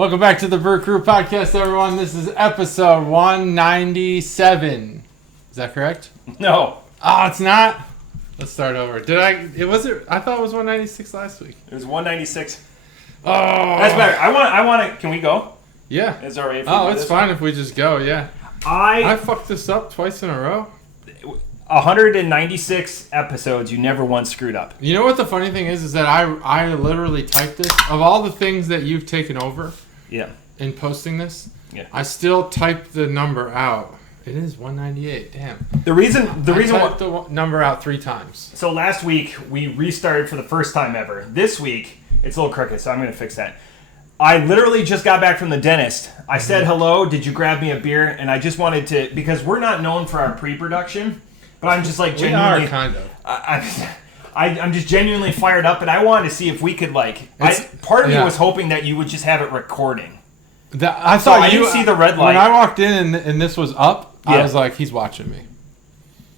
Welcome back to the Brew Crew podcast, everyone. This is episode 197. Is that correct? No. Oh, it's not? Let's start over. I thought it was 196 last week. It was 196. Oh. That's better. I want to, can we go? Yeah. It's alright. It's fine if we just go, yeah. I fucked this up twice in a row. 196 episodes, you never once screwed up. You know what the funny thing is that I literally typed this. Of all the things that you've taken over in posting this, I still typed the number out. It is 198. Damn. The reason I typed the number out 3 times. So last week we restarted for the first time ever. This week it's a little crooked, so I'm going to fix that. I literally just got back from the dentist. I said hello. Did you grab me a beer? And I just wanted to, because we're not known for our pre-production, but I'm just like genuinely. We are kind of. I'm just genuinely fired up, and I wanted to see if we could part of me was hoping that you would just have it recording. I thought I didn't see the red light. When I walked in and this was up, I was like, he's watching me.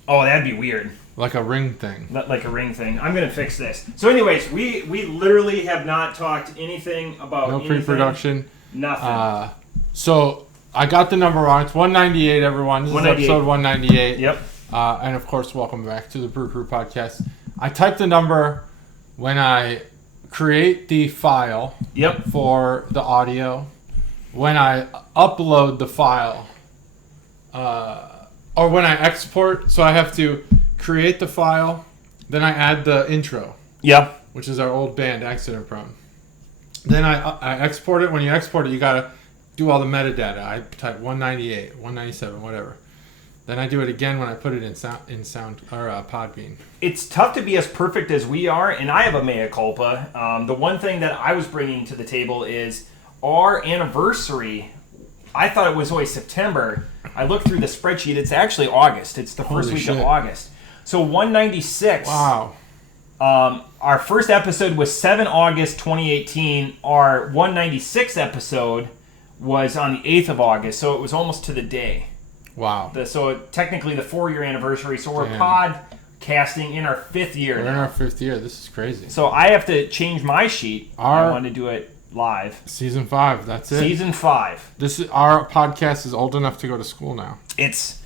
Oh, that'd be weird. Like a ring thing. Like a ring thing. I'm going to fix this. So anyways, we literally have not talked anything about No pre-production. Nothing. So I got the number wrong. It's 198, everyone. This is episode 198. Yep. And of course, welcome back to the Brew Crew podcast. I type the number when I create the file for the audio, when I upload the file, or when I export. So I have to create the file, then I add the intro, which is our old band, Accident Prone. Then I export it. When you export it, you got to do all the metadata. I type 198, 197, whatever. Then I do it again when I put it in sound or Podbean. It's tough to be as perfect as we are, and I have a mea culpa. The one thing that I was bringing to the table is our anniversary. I thought it was always September. I looked through the spreadsheet. It's actually August. It's the first week of August. So 196. Wow. Our first episode was 7 August 2018. Our 196 episode was on the 8th of August, so it was almost to the day. Wow. So technically the 4-year anniversary. So we're podcasting in our 5th year now. We're in our 5th year. This is crazy. So I have to change my sheet. I want to do it live. Season 5. That's it. Season 5. Our podcast is old enough to go to school now. It's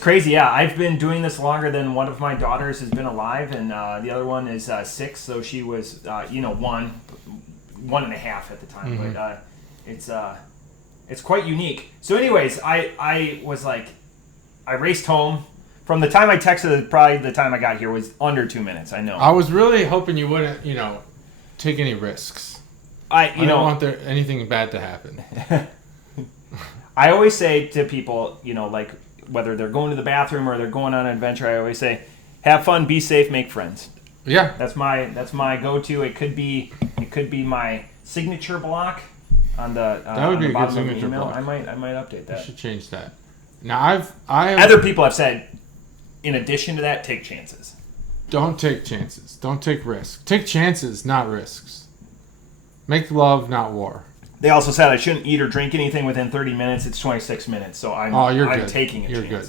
crazy. Yeah, I've been doing this longer than one of my daughters has been alive, and the other one is 6. So she was, 1.5 at the time. Mm-hmm. But it's quite unique. So anyways, I was like, I raced home. From the time I texted, probably the time I got here was under 2 minutes. I know. I was really hoping you wouldn't, take any risks. I don't want anything bad to happen. I always say to people, whether they're going to the bathroom or they're going on an adventure, I always say, have fun, be safe, make friends. Yeah. That's my go-to. It could be my signature block on the that would be a good signature block. I might update that. You should change that. Now other people have said, in addition to that, take chances. Don't take chances. Don't take risks. Take chances, not risks. Make love, not war. They also said I shouldn't eat or drink anything within 30 minutes. It's 26 minutes, so I'm taking a chance. You're good.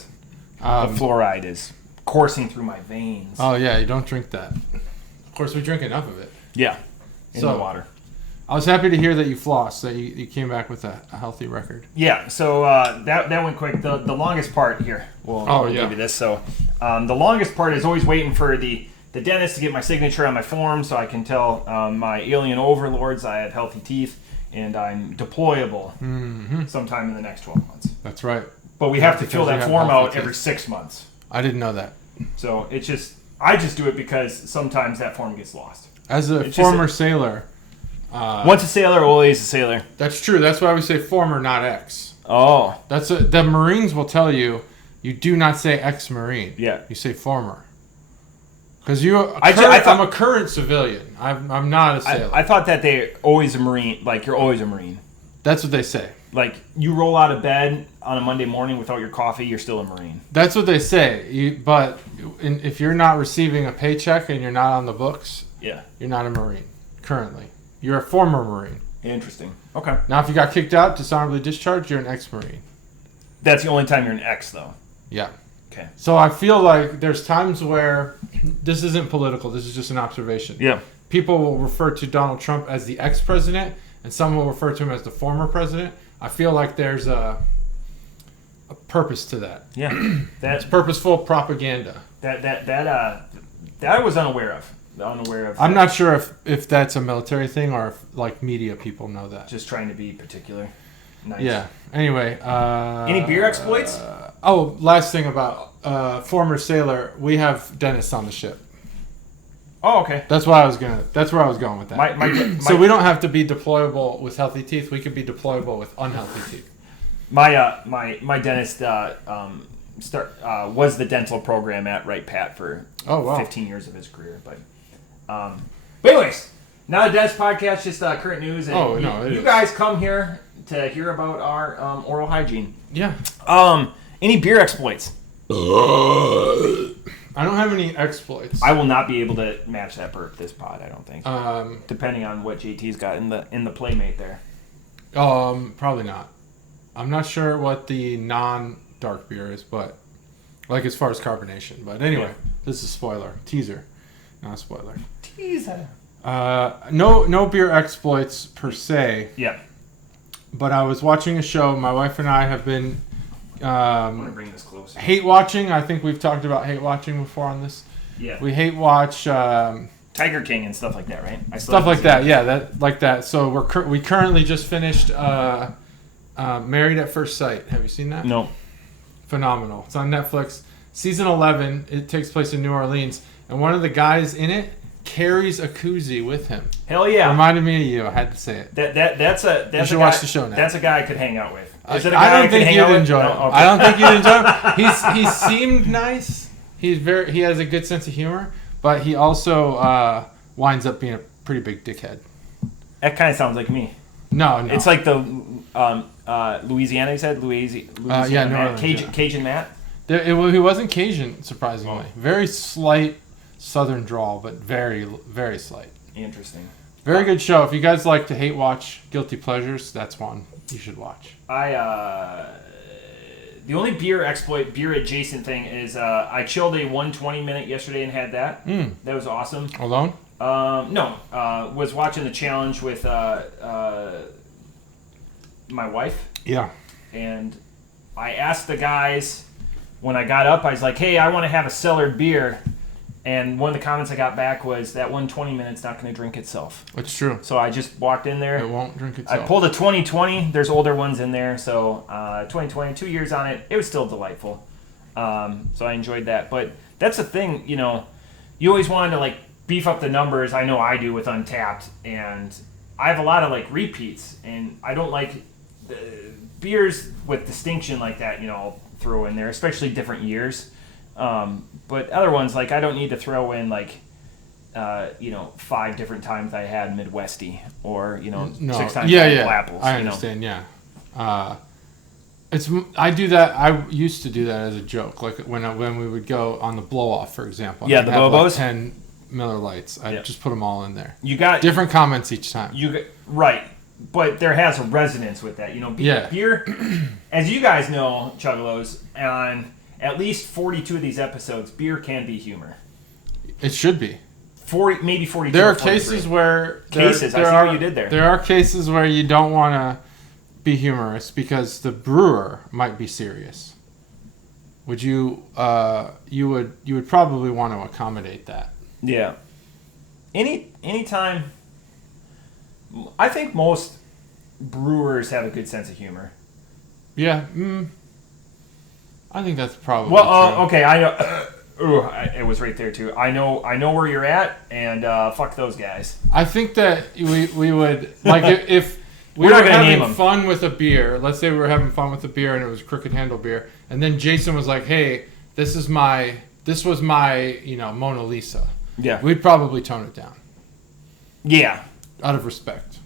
The fluoride is coursing through my veins. Oh, yeah, you don't drink that. Of course, we drink enough of it. Yeah, in the water. I was happy to hear that you flossed, that you came back with a healthy record. Yeah, so that went quick. The longest part here, we'll give you this. So the longest part is always waiting for the dentist to get my signature on my form so I can tell my alien overlords I have healthy teeth and I'm deployable sometime in the next 12 months. That's right. But we have to fill that form out every 6 months. I didn't know that. So I just do it because sometimes that form gets lost. As a former sailor... once a sailor, always a sailor. That's true. That's why we say former, not ex. Oh. The Marines will tell you do not say ex-Marine. Yeah. You say former. Because I'm a current civilian. I'm not a sailor. I thought that they always a Marine. Like, you're always a Marine. That's what they say. Like, you roll out of bed on a Monday morning without your coffee, you're still a Marine. That's what they say. But if you're not receiving a paycheck and you're not on the books, you're not a Marine currently. You're a former Marine. Interesting. Okay. Now, if you got kicked out, dishonorably discharged, you're an ex-Marine. That's the only time you're an ex, though. Yeah. Okay. So I feel like there's times where this isn't political. This is just an observation. Yeah. People will refer to Donald Trump as the ex-president, and some will refer to him as the former president. I feel like there's a purpose to that. Yeah, that's purposeful propaganda. That I was unaware of. I'm not sure if that's a military thing or if like media people know that. Just trying to be particular. Nice. Yeah. Anyway. Any beer exploits? Last thing about former sailor. We have dentists on the ship. Oh, okay. That's where I was going with that. So we don't have to be deployable with healthy teeth. We could be deployable with unhealthy teeth. My dentist was the dental program at Wright Pat for 15 years of his career. But anyways, not a dentist podcast, just current news. And you guys come here to hear about our oral hygiene. Yeah. Any beer exploits? I don't have any exploits. I will not be able to match that burp this pod, I don't think. Depending on what JT's got in the Playmate there. Probably not. I'm not sure what the non-dark beer is, but like as far as carbonation. But anyway, This is a spoiler. Teaser. Not a spoiler. Teaser. No beer exploits per se. Yeah. But I was watching a show. My wife and I have been I'm gonna bring this closer. Hate watching. I think we've talked about hate watching before on this. Yeah. We hate watch Tiger King and stuff like that, right? Stuff like that. Yeah, that. So we currently just finished Married at First Sight. Have you seen that? No. Phenomenal. It's on Netflix. Season 11. It takes place in New Orleans, and one of the guys in it carries a koozie with him. Hell yeah! Reminded me of you. I had to say it. That's you should watch the show now. That's a guy I could hang out with. I don't think you'd enjoy it. I don't think you'd enjoy it. He seemed nice. He has a good sense of humor, but he also winds up being a pretty big dickhead. That kind of sounds like me. No. It's like the Louisiana. You said Louisiana. Yeah, Matt. Cajun Matt. He wasn't Cajun, surprisingly. Oh. Very slight Southern drawl, but very, very slight. Interesting. Very good show. If you guys like to hate watch guilty pleasures, that's one you should watch. The only beer adjacent thing is I chilled a 120-minute yesterday and had that. That was awesome. Alone? No. Was watching the challenge with my wife. Yeah. And I asked the guys when I got up, I was like, hey, I want to have a cellared beer. And one of the comments I got back was that 120 minutes not going to drink itself. It's true. So I just walked in there. It won't drink itself. I pulled a 2020. There's older ones in there. So 2020, 2 years on it. It was still delightful. So I enjoyed that. But that's the thing, you always wanted to like beef up the numbers. I know I do with Untapped. And I have a lot of like repeats. And I don't like beers with distinction like that, I'll throw in there, especially different years. But other ones, like I don't need to throw in like, 5 different times I had Midwesty or, 6 times Apple Apples. I understand. Yeah. I do that. I used to do that as a joke. Like when we would go on the blow off, for example. Yeah. The Bobos. Like 10 Miller Lights. I just put them all in there. You got different comments each time. Right. But there has a resonance with that, Beer, as you guys know, Chuggalos, on at least 42 of these episodes, beer can be humor. It should be. 40, maybe 42. There are cases where I see what you did there. There are cases where you don't want to be humorous because the brewer might be serious. Would you? You would probably want to accommodate that. Yeah. Anytime. I think most brewers have a good sense of humor. Yeah. I think that's probably true. Okay. I know. It was right there too. I know where you're at, and fuck those guys. I think that we would like if we were having fun with a beer. Let's say we were having fun with a beer, and it was Crooked Handle beer, and then Jason was like, "Hey, this was my Mona Lisa." Yeah. We'd probably tone it down. Yeah. Out of respect.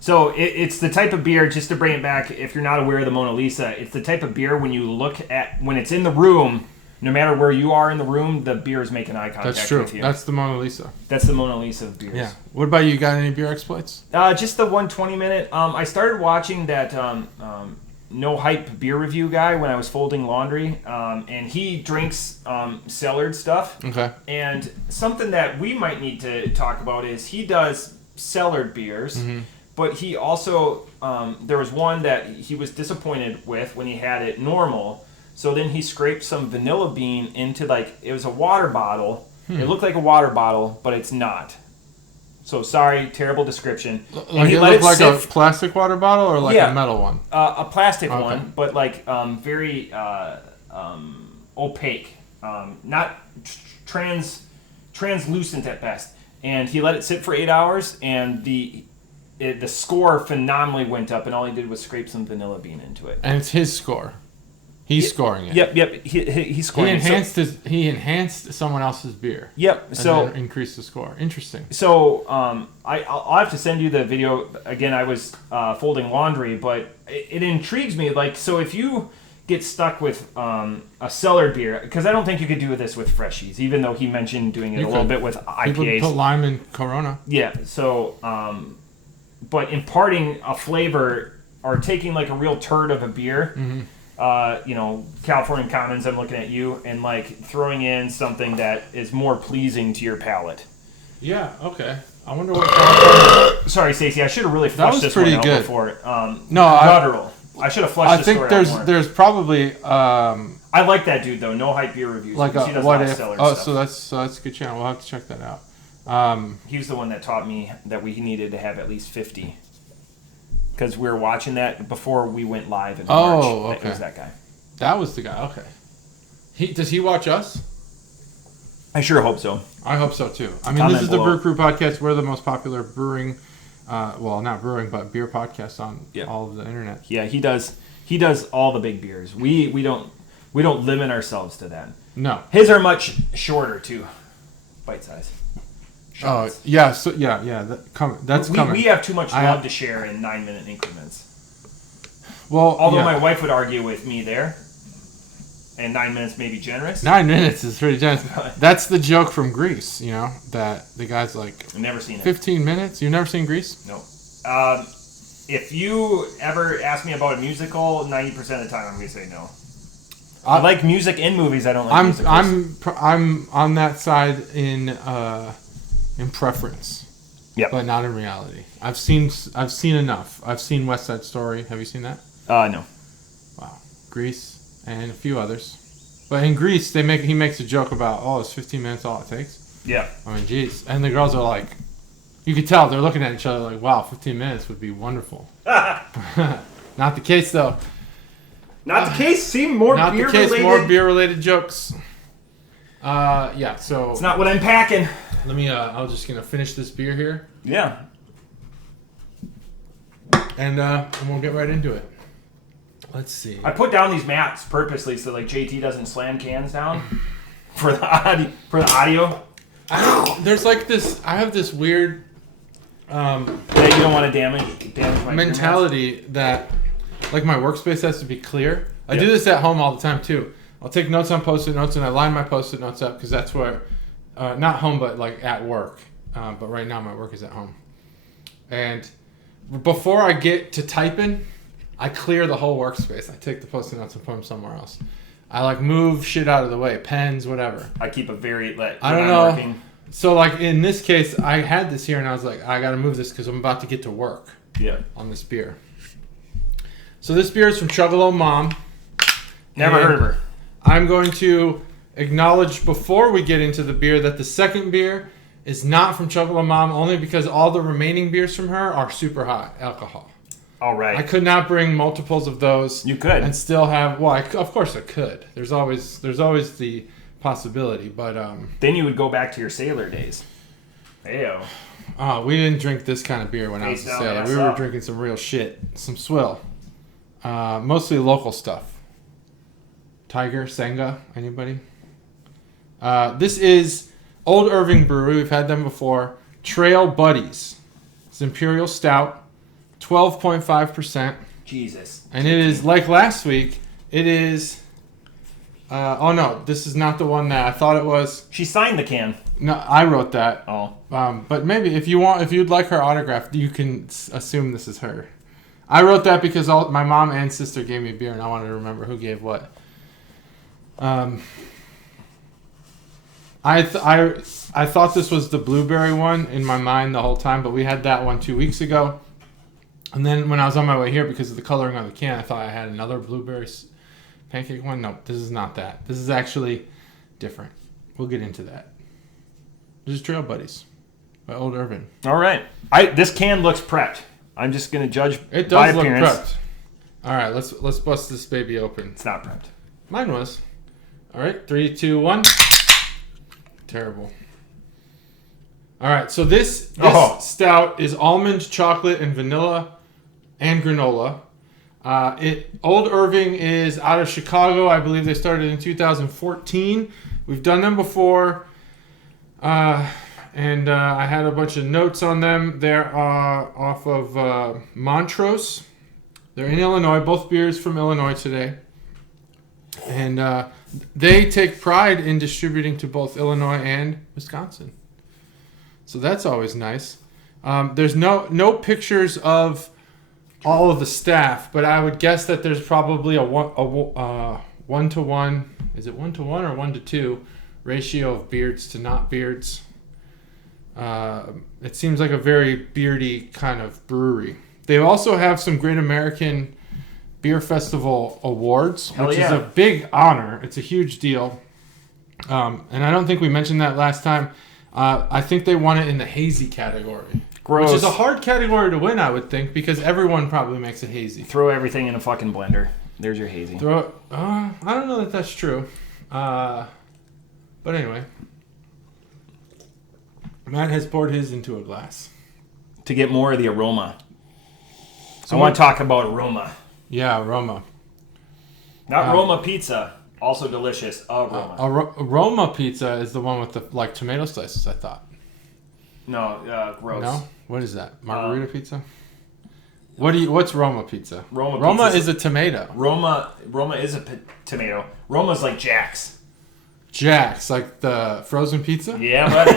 So it's the type of beer, just to bring it back, if you're not aware of the Mona Lisa, it's the type of beer when you look at, when it's in the room, no matter where you are in the room, the beer is making eye contact That's true. with you. That's the Mona Lisa. That's the Mona Lisa of beers. Yeah. What about you? Got any beer exploits? Just the 120-minute. I started watching that No Hype beer review guy when I was folding laundry, and he drinks cellared stuff. Okay. And something that we might need to talk about is he does cellared beers, But he also, there was one that he was disappointed with when he had it normal. So then he scraped some vanilla bean into it was a water bottle. It looked like a water bottle, but it's not. So sorry, terrible description. Like it looked like a plastic water bottle or like a metal one? A plastic one, but very opaque. Not translucent at best. And he let it sit for 8 hours, and the score phenomenally went up, and all he did was scrape some vanilla bean into it. And it's his score. He's scoring it. Yep. He's scoring it. He enhanced someone else's beer. Yep. And then increased the score. Interesting. So I'll have to send you the video. Again, I was folding laundry, but it intrigues me. So if you get stuck with a cellar beer, because I don't think you could do this with Freshies, even though he mentioned doing it a little bit with IPAs. You could put lime in Corona. Yeah. So, but imparting a flavor or taking a real turd of a beer. Mm-hmm. California Commons, I'm looking at you, and throwing in something that is more pleasing to your palate. Yeah, okay. I wonder what. Sorry, Stacey, I should have really flushed this one out good. before. Guttural. I should have flushed this story out more. There's probably. I like that dude though. No Hype Beer Reviews. Like a what if? Oh, stuff. So that's a good channel. We'll have to check that out. He was the one that taught me that we needed to have at least 50. Because we were watching that before we went live in March. Okay. It was that guy. That was the guy. Okay. Does he watch us? I sure hope so. I hope so too. I mean, this is the Brew Crew podcast. We're the most popular brewing, not brewing, but beer podcast on all of the internet. Yeah, he does. He does all the big beers. We don't limit ourselves to that. No. His are much shorter too, bite size. Shots. Oh yeah, that's coming. We have too much love to share in 9-minute increments. Well, although my wife would argue with me there, and 9 minutes may be generous. 9 minutes is pretty generous. That's the joke from Grease, that the guy's like. I've never seen it. 15 minutes. You've never seen Grease? No. If you ever ask me about a musical, 90% of the time I'm going to say no. I like music in movies. I don't like musicals. I'm on that side in preference, but not in reality. I've seen enough. I've seen West Side Story. Have you seen that? No. Wow. Grease and a few others, but in Grease he makes a joke about it's 15 minutes all it takes. Yeah. I mean, geez, and the girls are like, you could tell they're looking at each other like, wow, 15 minutes would be wonderful. Not the case though. Not the case. See more not beer the case. Related. More beer related jokes. So it's not what I'm packing. Let me. I'm just gonna finish this beer here. Yeah. And we'll get right into it. Let's see. I put down these mats purposely so JT doesn't slam cans down for the audio. There's this. I have this weird. That you don't want to damage my mentality that my workspace has to be clear. I do this at home all the time too. I'll take notes on Post-it notes and I line my Post-it notes up because that's where, not home but at work. But right now my work is at home. And before I get to typing, I clear the whole workspace. I take the Post-it notes and put them somewhere else. I move shit out of the way, pens, whatever. I keep a very I don't know. Working. So in this case, I had this here and I was like, I got to move this because I'm about to get to work. Yeah. On this beer. So this beer is from Chugalo Mom. Never heard of her. I'm going to acknowledge before we get into the beer that the second beer is not from Chugalo Mom only because all the remaining beers from her are super high alcohol. All right. I could not bring multiples of those. You could. And still have, of course I could. There's always the possibility, but then you would go back to your sailor days. Heyo. We didn't drink this kind of beer when I was a sailor. We were drinking some real shit, some swill. Mostly local stuff. Tiger, Senga, anybody? This is Old Irving Brewery. We've had them before. Trail Buddies. It's Imperial Stout, 12.5%. Jesus. And it is, like last week, it is... no, this is not the one that I thought it was. She signed the can. No, I wrote that. Oh. But maybe if you'd like her autograph, you can assume this is her. I wrote that because my mom and sister gave me beer, and I wanted to remember who gave what. I thought this was the blueberry one in my mind the whole time, but we had that one 2 weeks ago. And then when I was on my way here, because of the coloring on the can, I thought I had another blueberry pancake one. No, this is not that. This is actually different. We'll get into that. This is Trail Buddies by Old Irvin. All right. This can looks prepped. I'm just going to judge it by does look appearance. Prepped. All right, let's bust this baby open. It's not prepped. Mine was. All right, 3, 2, 1. Terrible. All right, so this stout is almond, chocolate, and vanilla, and granola. Old Irving is out of Chicago. I believe they started in 2014. We've done them before, and I had a bunch of notes on them. They're off of Montrose. They're in Illinois. Both beers from Illinois today. And they take pride in distributing to both Illinois and Wisconsin. So that's always nice. There's no pictures of all of the staff, but I would guess that there's probably a 1-to-1. Is it 1-to-1 or 1-to-2 ratio of beards to not beards? It seems like a very beardy kind of brewery. They also have some Great American Beer Festival awards, which is a big honor. It's a huge deal. And I don't think we mentioned that last time. I think they won it in the hazy category. Gross. Which is a hard category to win, I would think, because everyone probably makes a hazy. Throw everything in a fucking blender. There's your hazy. I don't know that that's true. But anyway. Matt has poured his into a glass. To get more of the aroma. So I want to talk about aroma. Yeah, aroma. Not Roma pizza. Also delicious. Aroma. Aroma pizza is the one with the tomato slices, I thought. No, gross. No? What is that? Margarita pizza? What's Roma pizza? Roma is a tomato. Roma is a tomato. Roma's like Jack's. Jack's, like the frozen pizza? Yeah, buddy.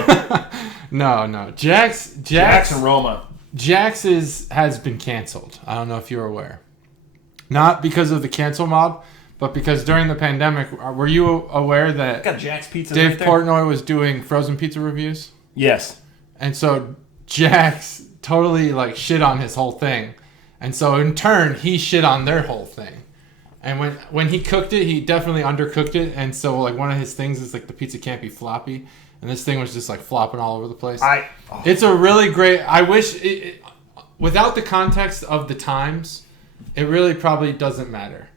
No. Jack's and Roma. Jack's has been canceled. I don't know if you're aware. Not because of the cancel mob, but because during the pandemic, were you aware that got Jack's Pizza Dave right Portnoy was doing frozen pizza reviews? Yes. And so Jack's totally shit on his whole thing. And so in turn, he shit on their whole thing. And when he cooked it, he definitely undercooked it. And so one of his things is the pizza can't be floppy. And this thing was just flopping all over the place. It's a really great, I wish, without the context of the times, it really probably doesn't matter.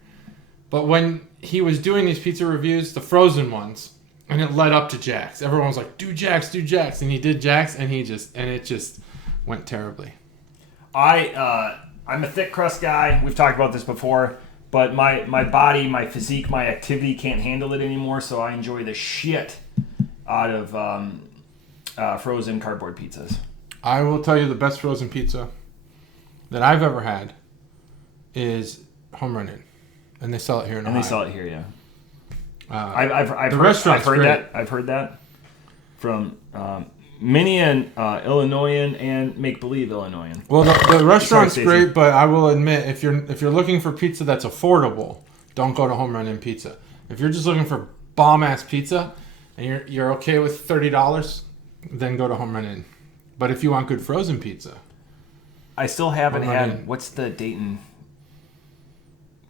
But when he was doing these pizza reviews, the frozen ones, and it led up to Jack's, everyone was like, do Jack's. And he did Jack's, and it just went terribly. I'm a thick crust guy. We've talked about this before. But my body, my physique, my activity can't handle it anymore, so I enjoy the shit out of frozen cardboard pizzas. I will tell you the best frozen pizza that I've ever had is Home Run Inn. And they sell it here in Ohio. And they sell it here, yeah. I've heard that from many an Illinoisan and make-believe Illinoisan. Well, the restaurant's great, but I will admit, if you're looking for pizza that's affordable, don't go to Home Run Inn Pizza. If you're just looking for bomb-ass pizza and you're okay with $30, then go to Home Run Inn. But if you want good frozen pizza, I still haven't had. What's the Dayton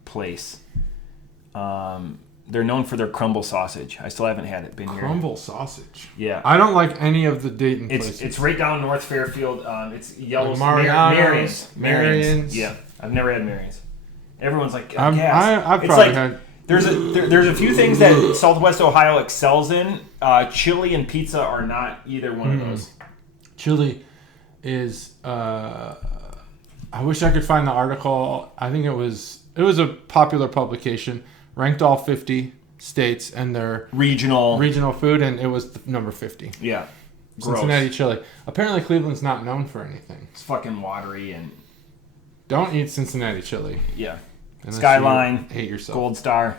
place? They're known for their crumble sausage. I still haven't had it. Crumble sausage? Yeah. I don't like any of the Dayton places. It's right down North Fairfield. It's yellow. Marion's. Yeah. I've never had Marion's. Everyone's like, I've probably had. There's a few things that Southwest Ohio excels in. Chili and pizza are not either one of those. Chili is. I wish I could find the article. I think it was a popular publication. Ranked all 50 states and their regional food, and it was number 50. Yeah. Cincinnati Gross. chili. Apparently Cleveland's not known for anything. It's fucking watery and... Don't eat Cincinnati chili. Yeah. Unless Skyline. Hate yourself. Gold Star.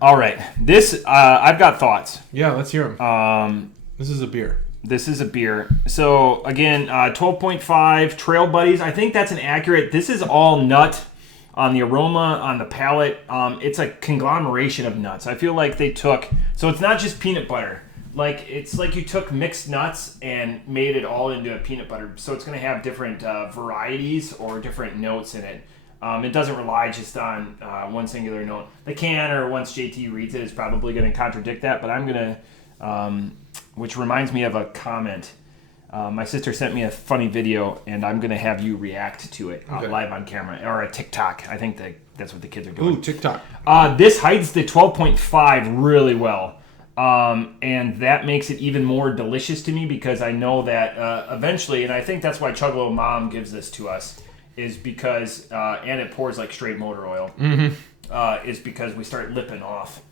All right. This, I've got thoughts. Yeah, let's hear them. This is a beer. So, again, 12.5 Trail Buddies. I think that's an accurate... This is all nut on the aroma, on the palate. It's a conglomeration of nuts. I feel like they took... So it's not just peanut butter. it's like you took mixed nuts and made it all into a peanut butter. So it's going to have different varieties or different notes in it. It doesn't rely just on one singular note. The canner, once JT reads it, is probably going to contradict that. But I'm going to, which reminds me of a comment. My sister sent me a funny video, and I'm going to have you react to it live on camera. Or a TikTok. I think that's what the kids are doing. Ooh, TikTok. This hides the 12.5 really well. And that makes it even more delicious to me because I know that eventually, and I think that's why Chuggalo Mom gives this to us, is because, and it pours like straight motor oil, is because we start lipping off.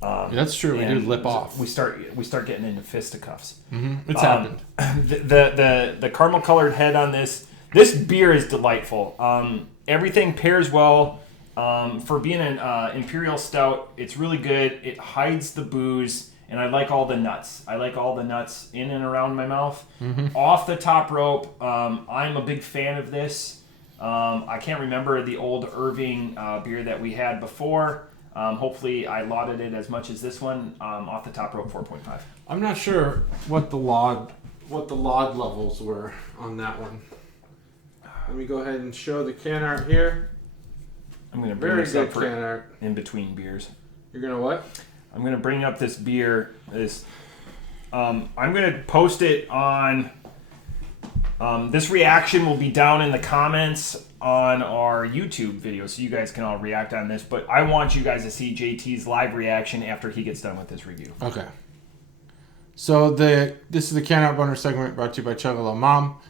That's true. We do lip off. We start getting into fisticuffs. It's happened. The caramel colored head on this beer is delightful. Everything pairs well. For being an imperial stout, it's really good. It hides the booze, and I like all the nuts. I like all the nuts in and around my mouth. Off the top rope, I'm a big fan of this. I can't remember the old Irving beer that we had before. Hopefully I lauded it as much as this one. Off the top rope, 4.5. I'm not sure what the laud levels were on that one. Let me go ahead and show the can art here. I'm going to bring this up for in between beers. You're going to what? I'm going to bring up this beer. I'm going to post it on... this reaction will be down in the comments on our YouTube video, so you guys can all react on this. But I want you guys to see JT's live reaction after he gets done with this review. Okay. So this is the Can Art bonus segment brought to you by Chuggalo Mom.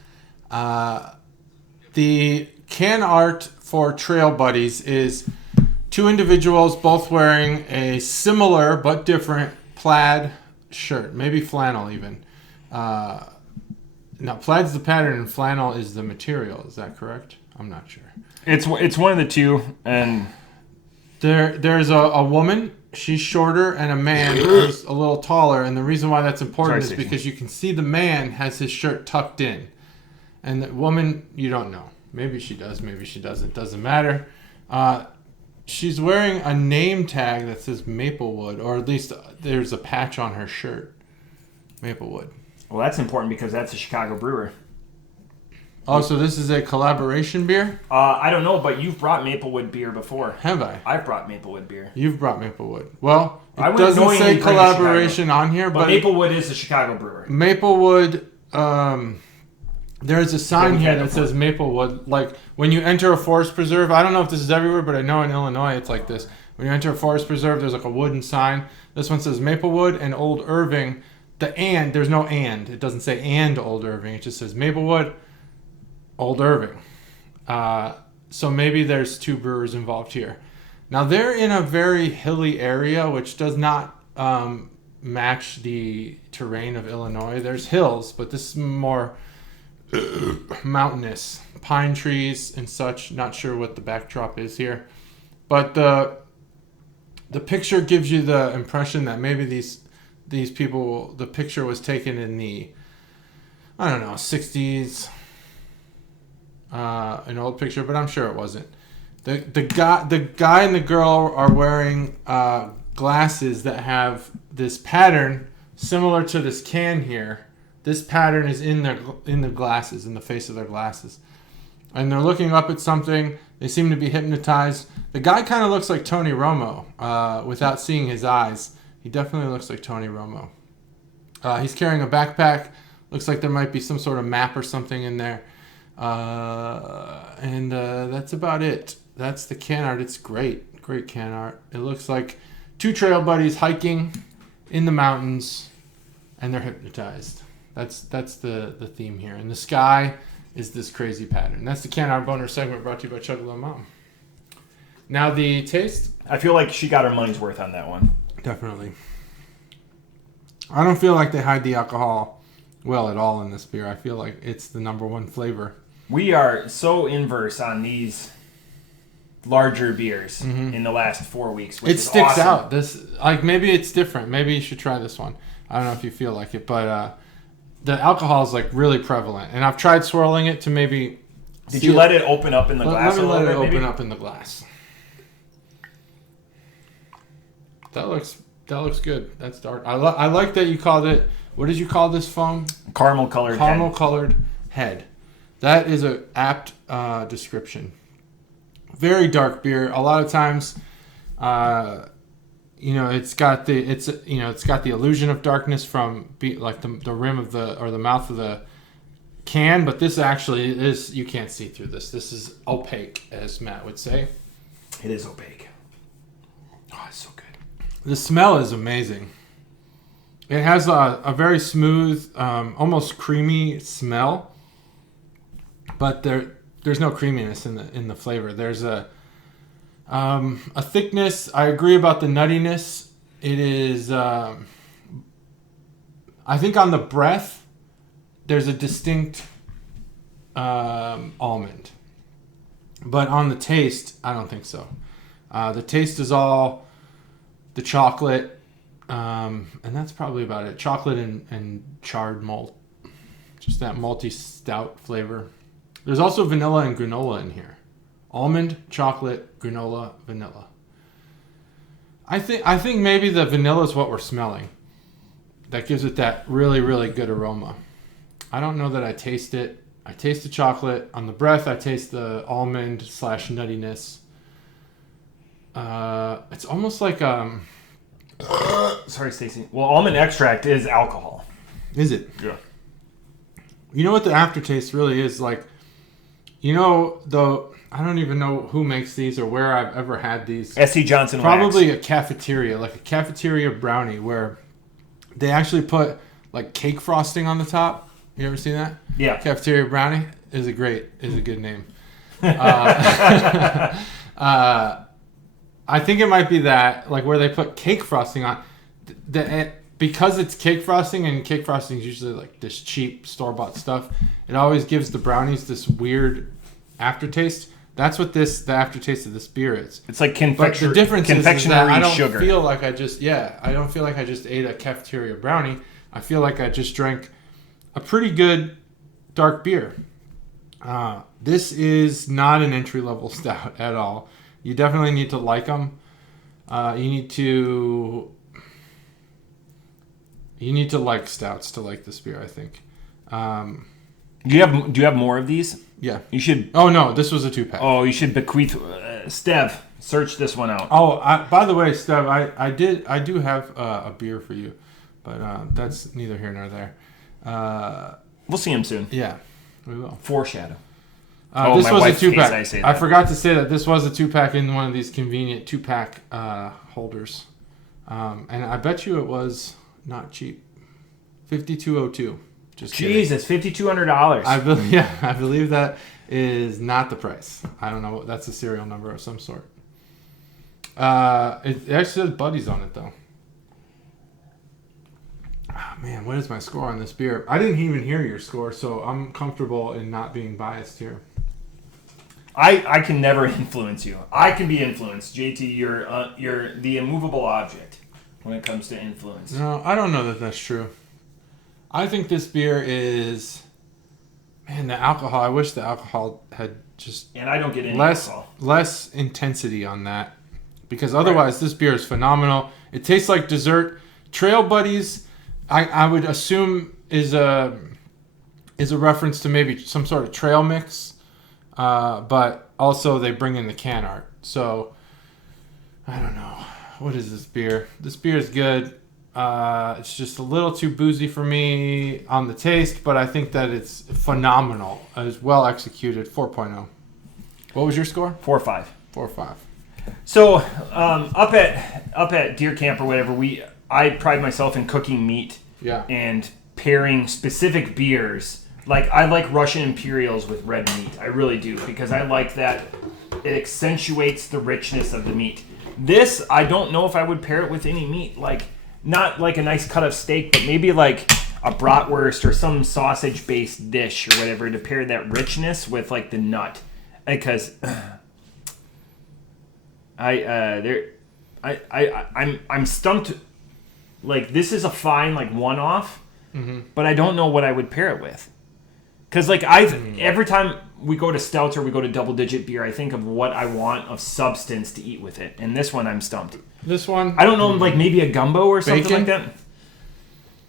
The can art for Trail Buddies is two individuals both wearing a similar but different plaid shirt, maybe flannel even. Now, plaid's the pattern and flannel is the material. Is that correct? I'm not sure. It's one of the two, and there's a woman. She's shorter, and a man who's a little taller. And the reason why that's important is because you can see the man has his shirt tucked in, and the woman, you don't know. Maybe she does, maybe she doesn't. Doesn't matter. She's wearing a name tag that says Maplewood, or at least there's a patch on her shirt. Maplewood. Well, that's important because that's a Chicago brewer. Oh, so this is a collaboration beer? I don't know, but you've brought Maplewood beer before. Have I? I've brought Maplewood beer. You've brought Maplewood. Well, it doesn't say collaboration on here, but Maplewood is a Chicago brewer. Maplewood, there's a sign here that says Maplewood. Like, when you enter a forest preserve, I don't know if this is everywhere, but I know in Illinois it's like this. When you enter a forest preserve, there's like a wooden sign. This one says Maplewood and Old Irving. There's no and. It doesn't say and Old Irving. It just says Maplewood, Old Irving. So maybe there's two brewers involved here. Now, they're in a very hilly area, which does not match the terrain of Illinois. There's hills, but this is more mountainous. Pine trees and such. Not sure what the backdrop is here. But the picture gives you the impression that maybe these people, the picture was taken in the, I don't know, 60s, an old picture, but I'm sure it wasn't. The guy and the girl are wearing glasses that have this pattern similar to this can here. This pattern is in the glasses, in the face of their glasses. And they're looking up at something. They seem to be hypnotized. The guy kind of looks like Tony Romo without seeing his eyes. He definitely looks like Tony Romo. He's carrying a backpack. Looks like there might be some sort of map or something in there. And that's about it. That's the can art. It's great. Great can art. It looks like two trail buddies hiking in the mountains, and they're hypnotized. That's the theme here. And the sky is this crazy pattern. That's the can art boner segment brought to you by Chuggalo Mom. Now the taste. I feel like she got her money's worth on that one. Definitely. I don't feel like they hide the alcohol well at all in this beer. I feel like it's the number one flavor. We are so inverse on these larger beers in the last 4 weeks. Which it sticks awesome. out. This, like, maybe it's different. Maybe you should try this one. I don't know if you feel like it, but the alcohol is like really prevalent. And I've tried swirling it to maybe. Did you let it open up in the glass? Let me let it open up in the glass. That looks That looks good. That's dark. I like that you called it. What did you call this foam? Caramel colored head. That is an apt description. Very dark beer. A lot of times, it's got the illusion of darkness from like the rim of the mouth of the can, but this actually is, you can't see through this. This is opaque, as Matt would say. It is opaque. Oh, it's so good. The smell is amazing. It has a very smooth, almost creamy smell, but there's no creaminess in the flavor. There's a thickness. I agree about the nuttiness. It is, I think on the breath, there's a distinct almond. But on the taste, I don't think so. The taste is all the chocolate, and that's probably about it. Chocolate and charred malt. Just that malty stout flavor. There's also vanilla and granola in here. Almond, chocolate, granola, vanilla. I think maybe the vanilla is what we're smelling. That gives it that really, really good aroma. I don't know that I taste it. I taste the chocolate. On the breath, I taste the almond / nuttiness. It's almost like Sorry, Stacy. Well, almond extract is alcohol. Is it? Yeah. You know what the aftertaste really is like? I don't even know who makes these or where I've ever had these. S.C. Johnson Probably wax. a cafeteria, like a cafeteria brownie, where they actually put like cake frosting on the top. You ever seen that? Yeah. Cafeteria Brownie is a good name. I think it might be that, like where they put cake frosting on, because it's cake frosting, and cake frosting is usually like this cheap store-bought stuff. It always gives the brownies this weird aftertaste. That's what the aftertaste of this beer is. It's like But the difference is that I don't sugar. feel like I just ate a cafeteria brownie. I feel like I just drank a pretty good dark beer. This is not an entry-level stout at all. You definitely need to like them. You need to like stouts to like this beer, I think. Do you have more of these? Yeah. You should. Oh no, this was a 2-pack. Oh, you should bequeath. Stev, search this one out. Oh, by the way, Stev, I do have a beer for you, but that's neither here nor there. We'll see him soon. Yeah, we will. Foreshadow. This was a 2-pack. I forgot to say that this was a 2-pack in one of these convenient 2-pack holders, and I bet you it was not cheap. $52.02. Just Jesus, $5,200. I believe that is not the price. I don't know. That's a serial number of some sort. It actually says Buddies on it though. Oh, man, what is my score on this beer? I didn't even hear your score, so I'm comfortable in not being biased here. I can never influence you. I can be influenced. JT, you're the immovable object when it comes to influence. No, I don't know that that's true. I think this beer is... Man, the alcohol. I wish the alcohol had just... And I don't get any alcohol. Less intensity on that. Because otherwise, This beer is phenomenal. It tastes like dessert. Trail Buddies, I would assume, is a reference to maybe some sort of trail mix. But also they bring in the can art. So, I don't know. What is this beer? This beer is good. It's just a little too boozy for me on the taste, but I think that it's phenomenal. It's well executed. 4.0. What was your score? 4.5. 4.5. So up at Deer Camp or whatever, I pride myself in cooking meat. Yeah. And pairing specific beers. Like I like Russian Imperials with red meat. I really do, because I like that it accentuates the richness of the meat. This, I don't know if I would pair it with any meat. Like, not like a nice cut of steak, but maybe like a bratwurst or some sausage-based dish or whatever to pair that richness with like the nut. Because I'm stumped. Like, this is a fine like one-off, but I don't know what I would pair it with. Because like every time we go to stouts or we go to double-digit beer, I think of what I want of substance to eat with it. And this one, I'm stumped. This one? I don't know, like maybe a gumbo or something bacon? like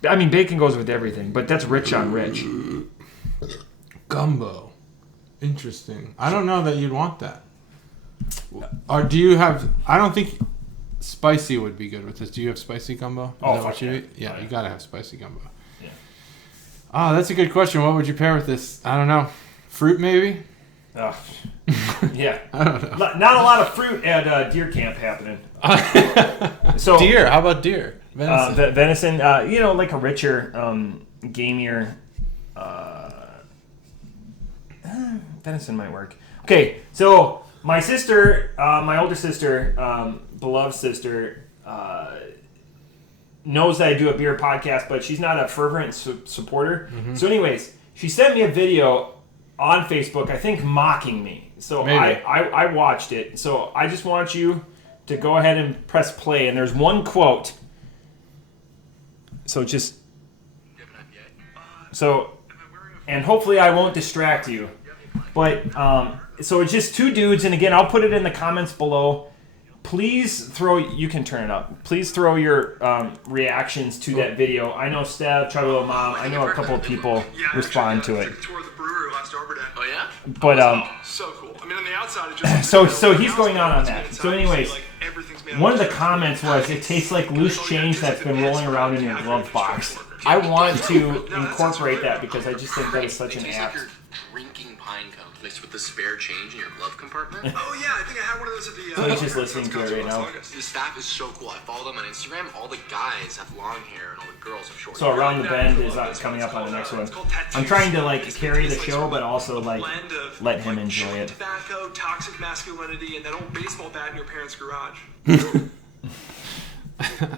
that. I mean, bacon goes with everything, but that's rich on rich. Gumbo. Interesting. I don't know that you'd want that. Or do you have... I don't think spicy would be good with this. Do you have spicy gumbo? Oh, Is that what you eat? Yeah, oh, yeah. You gotta have spicy gumbo. Yeah. Oh, that's a good question. What would you pair with this? I don't know. Fruit, maybe? Yeah. I don't know. Not a lot of fruit at deer camp happening. So deer. How about deer? Venison. Venison, like a richer, gamier... venison might work. Okay, so my sister, my older sister, beloved sister, knows that I do a beer podcast, but she's not a fervent supporter. Mm-hmm. So anyways, she sent me a video on Facebook, I think mocking me. So I watched it. So I just want you to go ahead and press play. And there's one quote. So just... So... And hopefully I won't distract you. But, so it's just two dudes. And again, I'll put it in the comments below. Please throw... You can turn it up. Please throw your reactions to that video. I know Steph, Charlie Little Mom, I know a couple of people respond to it. Oh yeah? But so cool. I mean, on the outside, it just so he's going on that. So anyways, one of the comments was, "It tastes like loose change that's been rolling around in your glove box." I want to incorporate that because I just think that is such an apt. Drinking pine cones mixed with the spare change in your glove compartment. Oh yeah, I think I had one of those at the. So he's just listening to it right now. The staff is so cool. I follow them on Instagram. All the guys have long hair and all the girls have short hair. So Around the Bend is coming up on the next one. I'm trying to carry the show, but also let him enjoy it. Tobacco, toxic masculinity, and that old baseball bat in your parents' garage.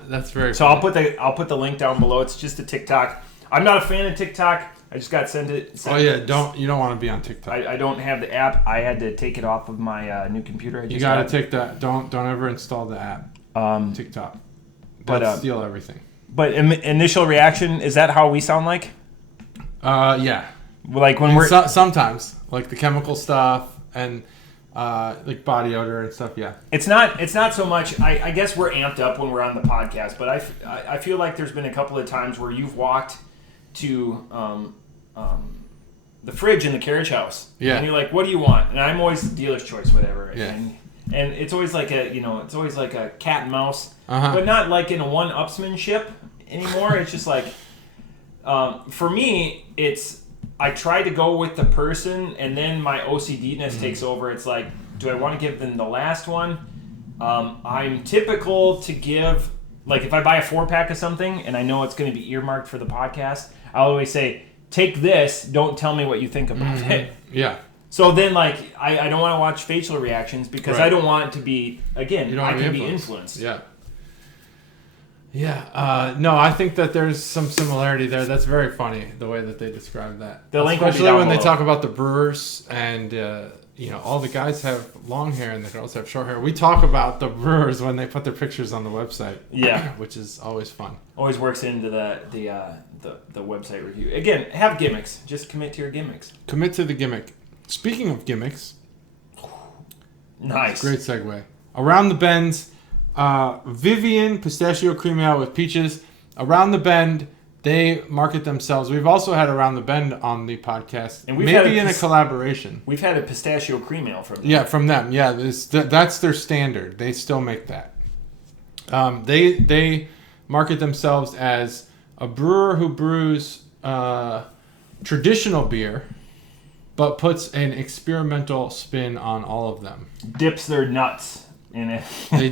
That's very. So funny. I'll put the link down below. It's just a TikTok. I'm not a fan of TikTok. I just got sent it. You don't want to be on TikTok. I don't have the app. I had to take it off of my new computer. You gotta take that. Don't ever install the app. TikTok. But steal everything. But initial reaction, is that how we sound like? Yeah. Like when we're sometimes like the chemical stuff and like body odor and stuff. Yeah. It's not so much. I guess we're amped up when we're on the podcast, but I feel like there's been a couple of times where you've walked to the fridge in the carriage house. Yeah. And you're like, what do you want? And I'm always the dealer's choice, whatever. Yeah. And it's always like a cat and mouse, uh-huh. but not like in a one-upsmanship anymore. It's just like, for me, I try to go with the person, and then my OCD-ness takes over. It's like, do I want to give them the last one? I'm typical to give, like if I buy a 4-pack of something and I know it's going to be earmarked for the podcast, I'll always say, take this, don't tell me what you think about it. Yeah. So then, I don't want to watch facial reactions because I don't want to be, again, I can be influenced. Yeah. Yeah. No, I think that there's some similarity there. That's very funny, the way that they describe that. The link especially will be when down they below. talk about the brewers and, all the guys have long hair and the girls have short hair. We talk about the brewers when they put their pictures on the website. Yeah. Which is always fun. Always works into the website review. Again, have gimmicks. Just commit to your gimmicks. Commit to the gimmick. Speaking of gimmicks. Nice. Great segue. Around the Bends, Vivian Pistachio Cream Ale with Peaches. Around the Bend, they market themselves. We've also had Around the Bend on the podcast. And maybe in a collaboration. We've had a pistachio cream ale from them. Yeah, from them. Yeah, that's their standard. They still make that. They market themselves as a brewer who brews traditional beer, but puts an experimental spin on all of them. Dips their nuts in it. They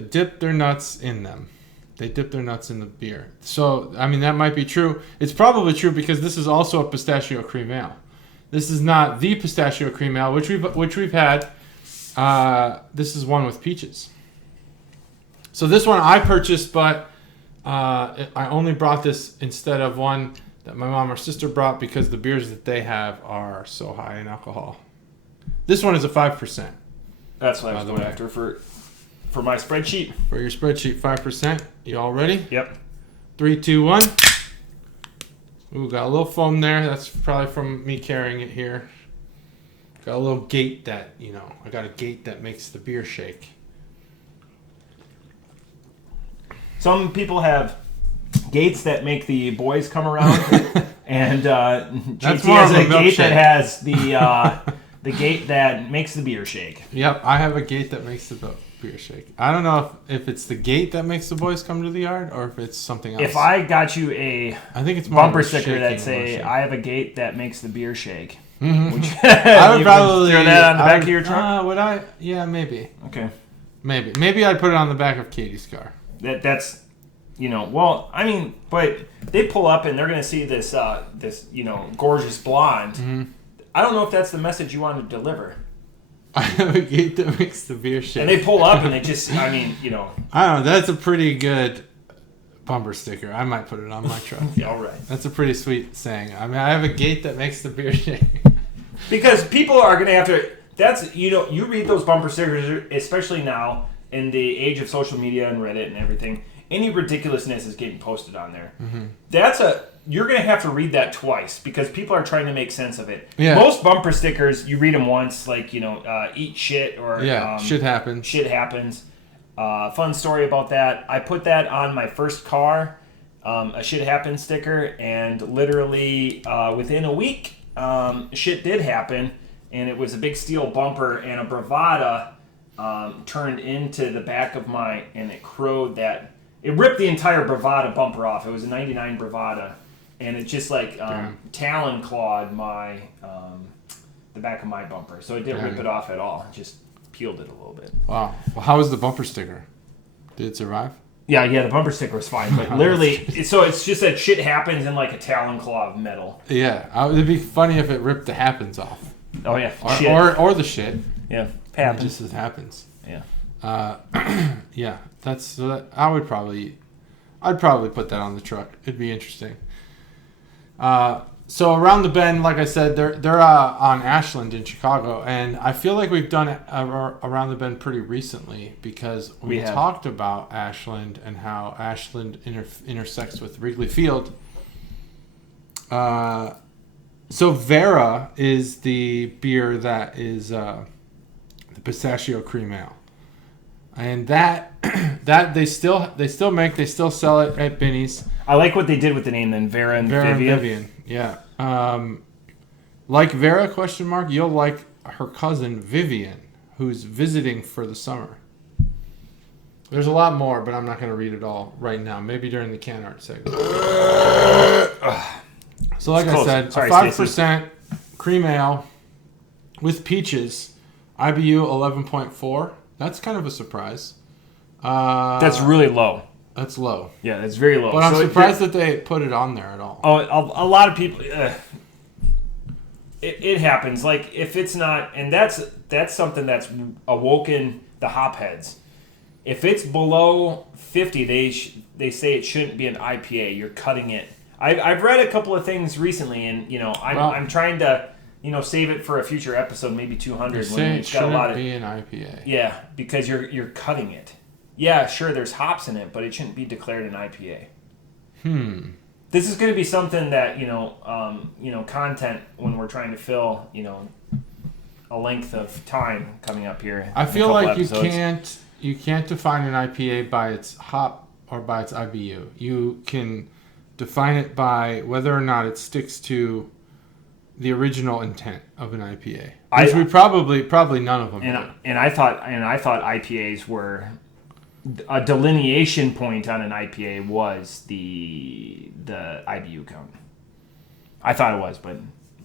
dip their nuts in them. They dip their nuts in the beer. So, I mean, that might be true. It's probably true because this is also a pistachio cream ale. This is not the pistachio cream ale, which we've had. This is one with peaches. So this one I purchased, but I only brought this instead of one that my mom or sister brought because the beers that they have are so high in alcohol. This one is a 5%. That's what I was going after for my spreadsheet. For your spreadsheet, 5%. You all ready? Yep. 3, 2, 1. Ooh, got a little foam there. That's probably from me carrying it here. Got a little gate that, I got a gate that makes the beer shake. Some people have gates that make the boys come around, and JT has a gate that has the gate that makes the beer shake. Yep, I have a gate that makes the beer shake. I don't know if it's the gate that makes the boys come to the yard or if it's something else. If I got you I think it's more bumper sticker that say, I have a gate that makes the beer shake. Mm-hmm. I would probably throw that on the back of your truck? Would I? Yeah, maybe. Okay. Maybe I'd put it on the back of Katie's car. That's... well, I mean, but they pull up and they're going to see this, gorgeous blonde. Mm-hmm. I don't know if that's the message you want to deliver. I have a gate that makes the beer shake. And they pull up and they just, I don't know. That's a pretty good bumper sticker. I might put it on my truck. Yeah, all right. That's a pretty sweet saying. I mean, I have a gate that makes the beer shake. Because people are going to have to, you read those bumper stickers, especially now in the age of social media and Reddit and everything. Any ridiculousness is getting posted on there. Mm-hmm. You're going to have to read that twice because people are trying to make sense of it. Yeah. Most bumper stickers, you read them once, like, eat shit or... shit happens. Shit happens. Fun story about that. I put that on my first car, a shit happens sticker, and literally within a week, shit did happen, and it was a big steel bumper and a Bravada turned into the back of and it crowed that... It ripped the entire Bravada bumper off. It was a 99 Bravada. And it just talon clawed the back of my bumper. So it didn't rip it off at all. It just peeled it a little bit. Wow. Well, how was the bumper sticker? Did it survive? Yeah, the bumper sticker was fine. But literally, so it's just that shit happens in like a talon claw of metal. Yeah. It'd be funny if it ripped the happens off. Oh, yeah. Or the shit. Yeah. Happens. It just happens. Yeah. Yeah. I'd probably put that on the truck. It'd be interesting. So around the bend, like I said, they're on Ashland in Chicago, and I feel like we've done it around the bend pretty recently because we talked about Ashland and how Ashland intersects with Wrigley Field. So Vera is the beer that is the pistachio cream ale. And that they still sell it at Binny's. I like what they did with the name then, Vera and Vivian. Yeah. Like Vera, ? You'll like her cousin Vivian, who's visiting for the summer. There's a lot more, but I'm not going to read it all right now. Maybe during the can art segment. So like I said, 5% cream ale with peaches, IBU 11.4. That's kind of a surprise. That's really low. That's low. Yeah, that's very low. But I'm surprised that they put it on there at all. Oh, a lot of people... It happens. Like, if it's not... And that's something that's awoken the hopheads. If it's below 50, they say it shouldn't be an IPA. You're cutting it. I've read a couple of things recently, and, I'm trying to... save it for a future episode, maybe 200. When it's got a lot of be an IPA. Yeah, because you're cutting it. Yeah, sure, there's hops in it, but it shouldn't be declared an IPA. This is going to be something that content when we're trying to fill a length of time coming up here. I feel like you can't define an IPA by its hop or by its IBU. You can define it by whether or not it sticks to the original intent of an IPA, which we probably none of them do. And I thought IPAs were a delineation point on an IPA was the IBU count. I thought it was, but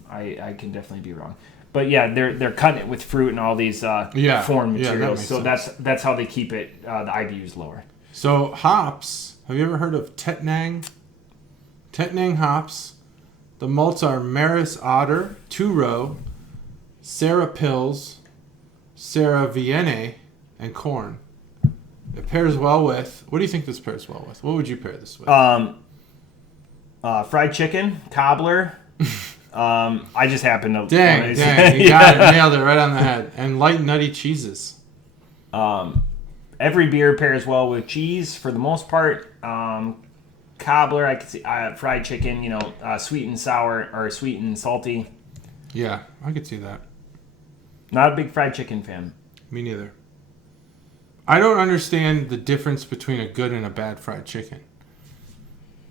I can definitely be wrong. But yeah, they're cutting it with fruit and all these foreign materials, so that's how they keep it the IBUs lower. So hops, have you ever heard of Tettnang? Tettnang hops. The malts are Maris Otter, Two Row, Sarah Pils, Sarah Vienne, and corn. It pairs well with... What do you think this pairs well with? What would you pair this with? Fried chicken, cobbler. I just happen to... Dang, you got it. Nailed it right on the head. And light nutty cheeses. Every beer pairs well with cheese for the most part. Cobbler, I could see fried chicken, sweet and sour or sweet and salty. Yeah, I could see that. Not a big fried chicken fan. Me neither. I don't understand the difference between a good and a bad fried chicken.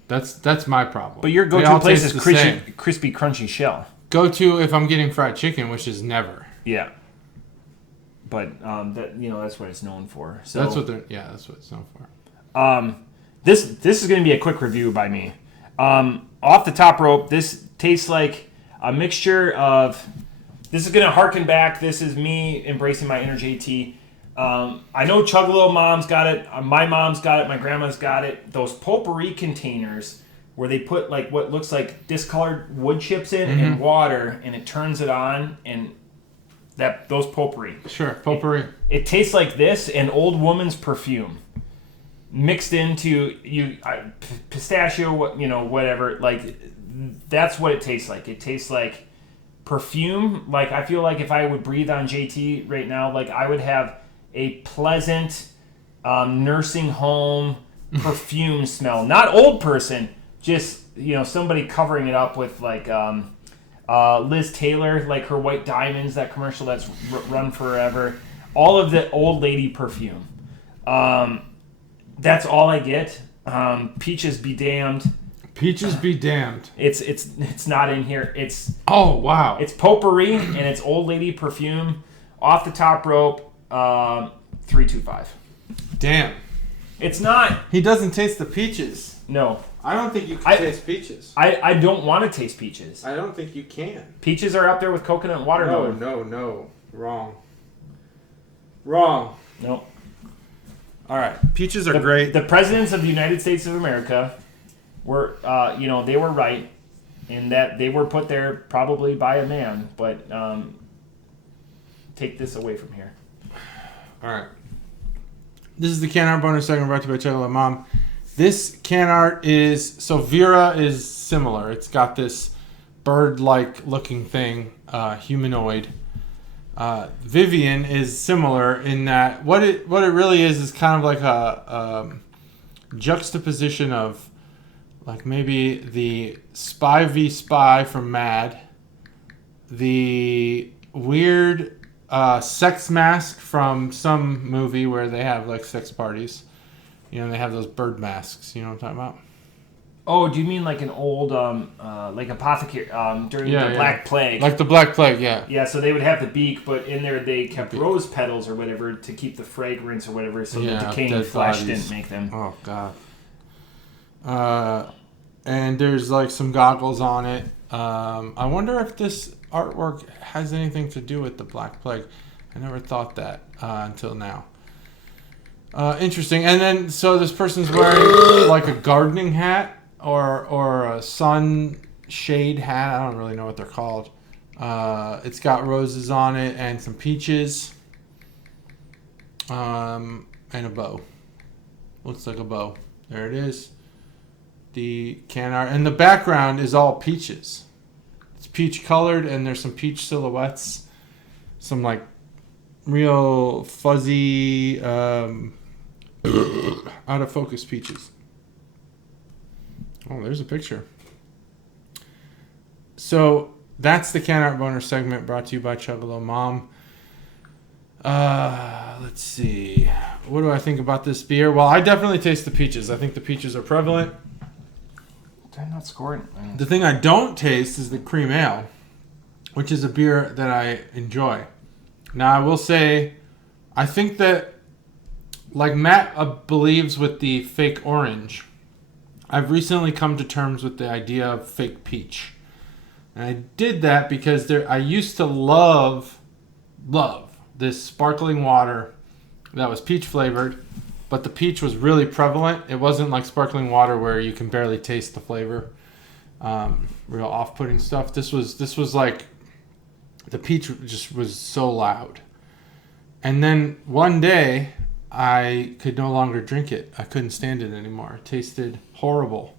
That's my problem. But your go-to place is crispy, crunchy shell. Go-to if I'm getting fried chicken, which is never. Yeah. But that's what it's known for. So that's what it's known for. This is going to be a quick review by me. Off the top rope, this tastes like a mixture of. This is going to harken back. This is me embracing my inner JT. I know Chug a Little Mom's got it. My mom's got it. My grandma's got it. Those potpourri containers where they put like what looks like discolored wood chips in and water, and it turns it on, and those potpourri. Sure, potpourri. It tastes like this, an old woman's perfume, mixed into pistachio, whatever. Like that's what it tastes like. It tastes like perfume. Like I feel like if I would breathe on JT right now, like I would have a pleasant nursing home perfume smell. Not old person, just somebody covering it up with like Liz Taylor, like her White Diamonds, that commercial that's run forever. All of the old lady perfume. That's all I get. Peaches be damned. Peaches be damned. It's not in here. It's wow. It's potpourri and it's old lady perfume. Off the top rope. 325. Damn. It's not. He doesn't taste the peaches. No. I don't think you can taste peaches. I don't want to taste peaches. I don't think you can. Peaches are up there with coconut and watermelon. No. Wrong. Nope. All right. Peaches are great. The presidents of the United States of America were, they were right in that they were put there probably by a man, but take this away from here. All right. This is the can art bonus segment brought to you by Chug Mom. This can art is Vera is similar. It's got this bird-like looking thing, humanoid. Vivian is similar in that what it really is kind of like a juxtaposition of like maybe the Spy v Spy from Mad, the weird sex mask from some movie where they have like sex parties. They have those bird masks. You know what I'm talking about? Oh, do you mean like an old, like apothecary during the Black Plague? Like the Black Plague, yeah. Yeah, so they would have the beak, but in there they kept rose petals or whatever to keep the fragrance or whatever, so the decaying flesh didn't make them. Oh, God. And there's like some goggles on it. I wonder if this artwork has anything to do with the Black Plague. I never thought that until now. Interesting. And then, so this person's wearing like a gardening hat or a sunshade hat. I don't really know what they're called. It's got roses on it and some peaches. And a bow. Looks like a bow. There it is. The can art. And the background is all peaches. It's peach colored and there's some peach silhouettes. Some like real fuzzy, out of focus peaches. Oh, there's a picture. So that's the can art boner segment brought to you by Chug a Little Mom. Let's see. What do I think about this beer? Well, I definitely taste the peaches. I think the peaches are prevalent. I'm not scoring. The thing I don't taste is the cream ale, which is a beer that I enjoy. Now, I will say, I think that, like Matt believes with the fake orange, I've recently come to terms with the idea of fake peach. And I did that because I used to love this sparkling water that was peach flavored, but the peach was really prevalent. It wasn't like sparkling water where you can barely taste the flavor. Real off-putting stuff. This was like, the peach just was so loud. And then one day, I could no longer drink it. I couldn't stand it anymore. It tasted horrible.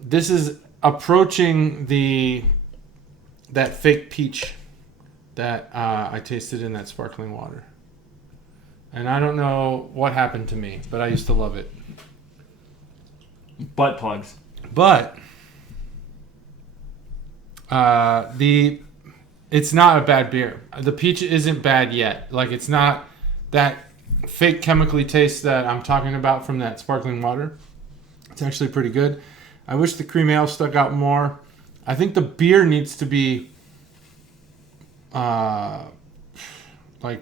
This is approaching that fake peach that I tasted in that sparkling water. And I don't know what happened to me, but I used to love it. Butt plugs. But the it's not a bad beer. The peach isn't bad yet. Like, it's not that fake chemically taste that I'm talking about from that sparkling water. It's actually pretty good. I wish the cream ale stuck out more. I think the beer needs to be like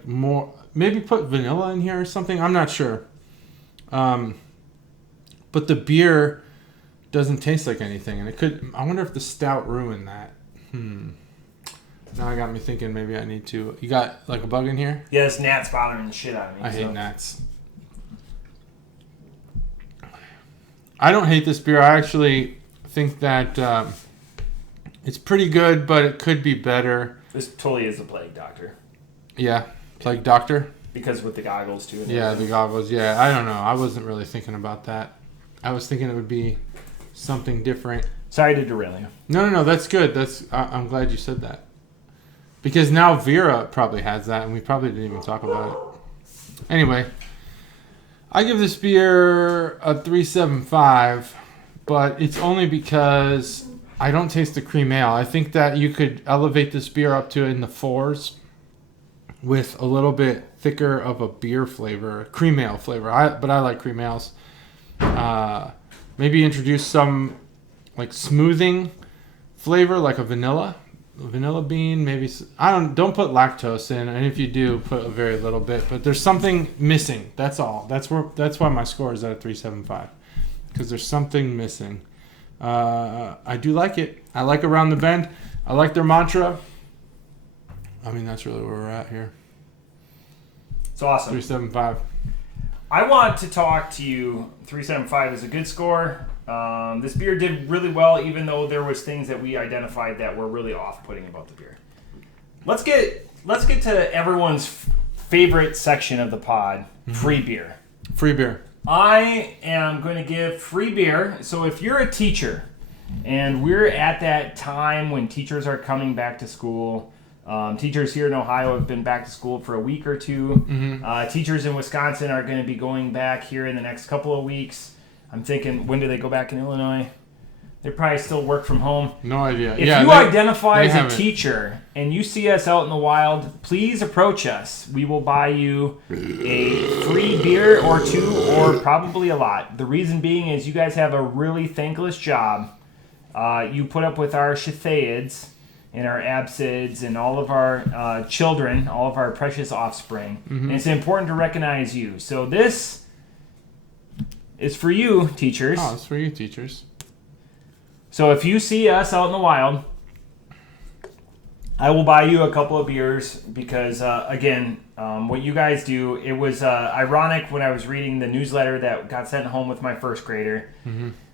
more, maybe put vanilla in here or something. I'm not sure. But the beer doesn't taste like anything, and it could. I wonder if the stout ruined that. Now I got me thinking maybe I need to. You got like a bug in here? Yeah, this gnat's bothering the shit out of me. I hate gnats. I don't hate this beer. I actually think that it's pretty good, but it could be better. This totally is a plague doctor. Yeah, plague doctor. Because with the goggles too. Yeah, the goggles. Yeah, I don't know. I wasn't really thinking about that. I was thinking it would be something different. Sorry to derail you. No. That's good. I'm glad you said that. Because now Vera probably has that, and we probably didn't even talk about it. Anyway, I give this beer a 3.75, but it's only because I don't taste the cream ale. I think that you could elevate this beer up to in the 4s with a little bit thicker of a beer flavor, cream ale flavor. But I like cream ales. Maybe introduce some like smoothing flavor, like a vanilla bean. Maybe don't put lactose in, and if you do, put a very little bit. But there's something missing. That's all. That's why my score is at a 3.75, because there's something missing. I do like it. I like Around the Bend. I like their mantra. I mean, that's really where we're at here. It's awesome. 3.75. I want to talk to you. 3.75 is a good score. This beer did really well, even though there was things that we identified that were really off-putting about the beer. Let's get to everyone's favorite section of the pod: free beer. Free beer. I am going to give free beer. So if you're a teacher, and we're at that time when teachers are coming back to school. Teachers here in Ohio have been back to school for a week or two. Teachers in Wisconsin are going to be going back here in the next couple of weeks. I'm thinking, when do they go back in Illinois? They probably still work from home. No idea. If you identify as a teacher and you see us out in the wild, please approach us. We will buy you a free beer or two, or probably a lot. The reason being is you guys have a really thankless job. You put up with our shithaids and our absids and all of our children, all of our precious offspring. And it's important to recognize you. So this is for you, teachers. Oh, it's for you, teachers. So if you see us out in the wild, I will buy you a couple of beers because, again, what you guys do, it was ironic when I was reading the newsletter that got sent home with my first grader.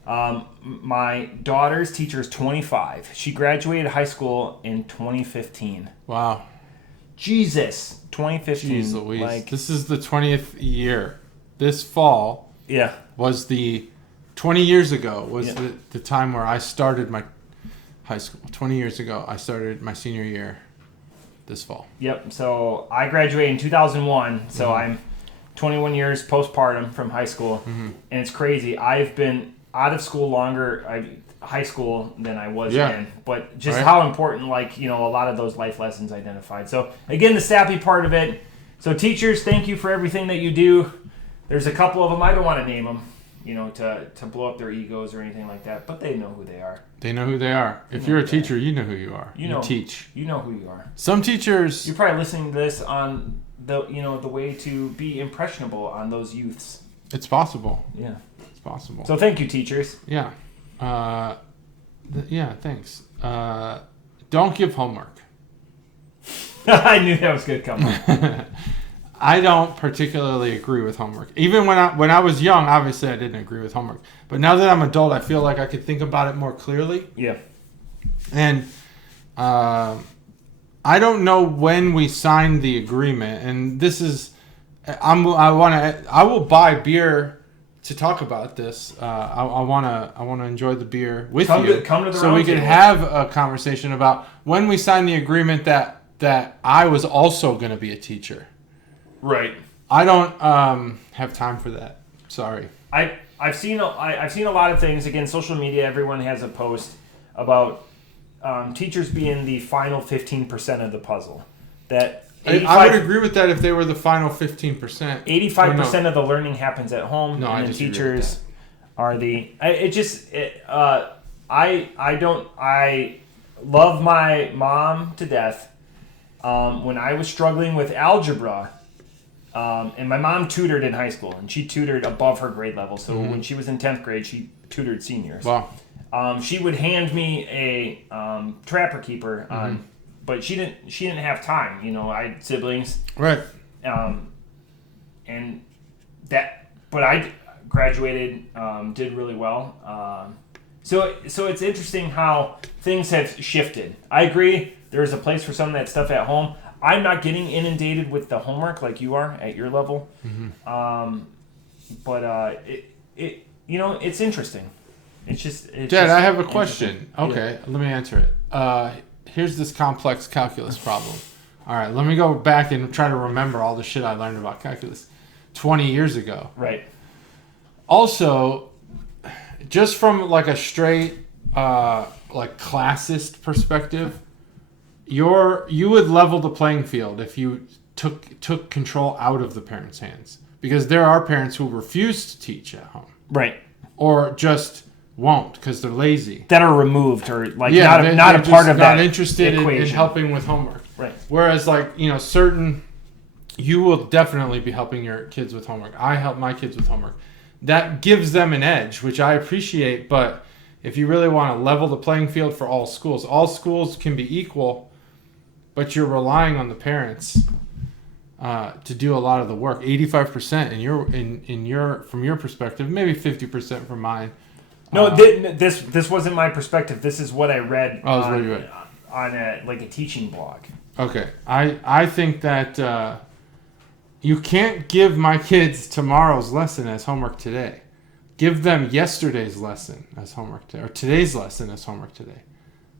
My daughter's teacher is 25. She graduated high school in 2015. Wow. Jesus, 2015. Jeez Louise. This is the 20th year. This fall was the 20 years ago was the time where I started my high school. 20 years ago, I started my senior year this fall. Yep. So I graduated in 2001. So I'm 21 years postpartum from high school. And it's crazy. I've been out of school longer, high school, than I was in. But just how important, a lot of those life lessons identified. So, again, the sappy part of it. So, teachers, thank you for everything that you do. There's a couple of them, I don't want to name them, to blow up their egos or anything like that. But they know who they are. They know who they are. If you're a teacher, you know who you are. You teach. You know who you are. Some teachers... You're probably listening to this on the way to be impressionable on those youths. It's possible. Yeah. Possible. So thank you, teachers. Yeah. Thanks. Don't give homework. I knew that was going to come up. I don't particularly agree with homework. Even when I was young, obviously I didn't agree with homework. But now that I'm an adult, I feel like I could think about it more clearly. Yeah. And I don't know when we signed the agreement, and this is I will buy beer to talk about this. I want to enjoy the beer with you. Come to the so we can have a conversation about when we signed the agreement that I was also going to be a teacher. Right. I don't have time for that. Sorry. I've seen a lot of things. Again, social media. Everyone has a post about teachers being the final 15% of the puzzle. That I would agree with that if they were the final 15%. 85% of the learning happens at home, No, and the teachers are the. I love my mom to death. When I was struggling with algebra, and my mom tutored in high school, and she tutored above her grade level. So when she was in 10th grade, she tutored seniors. Wow. She would hand me a Trapper Keeper on. But she didn't have time. I had siblings. Right. And that, but I graduated, did really well. So it's interesting how things have shifted. I agree. There's a place for some of that stuff at home. I'm not getting inundated with the homework like you are at your level. But it's interesting. Dad, I have a question. Okay, let me answer it. Here's this complex calculus problem. All right, let me go back and try to remember all the shit I learned about calculus 20 years ago. Right. Also, just from like a straight classist perspective, you would level the playing field if you took control out of the parents' hands, because there are parents who refuse to teach at home. Right. Or just won't because they're lazy. That are removed or not they're a part of that. Not interested in helping with homework. Right. Whereas you will definitely be helping your kids with homework. I help my kids with homework. That gives them an edge, which I appreciate. But if you really want to level the playing field for all schools can be equal, but you're relying on the parents to do a lot of the work. 85% in your from your perspective, maybe 50% from mine. No, this wasn't my perspective. This is what I read on a teaching blog. Okay. I think that you can't give my kids tomorrow's lesson as homework today. Give them yesterday's lesson as homework today, or today's lesson as homework today.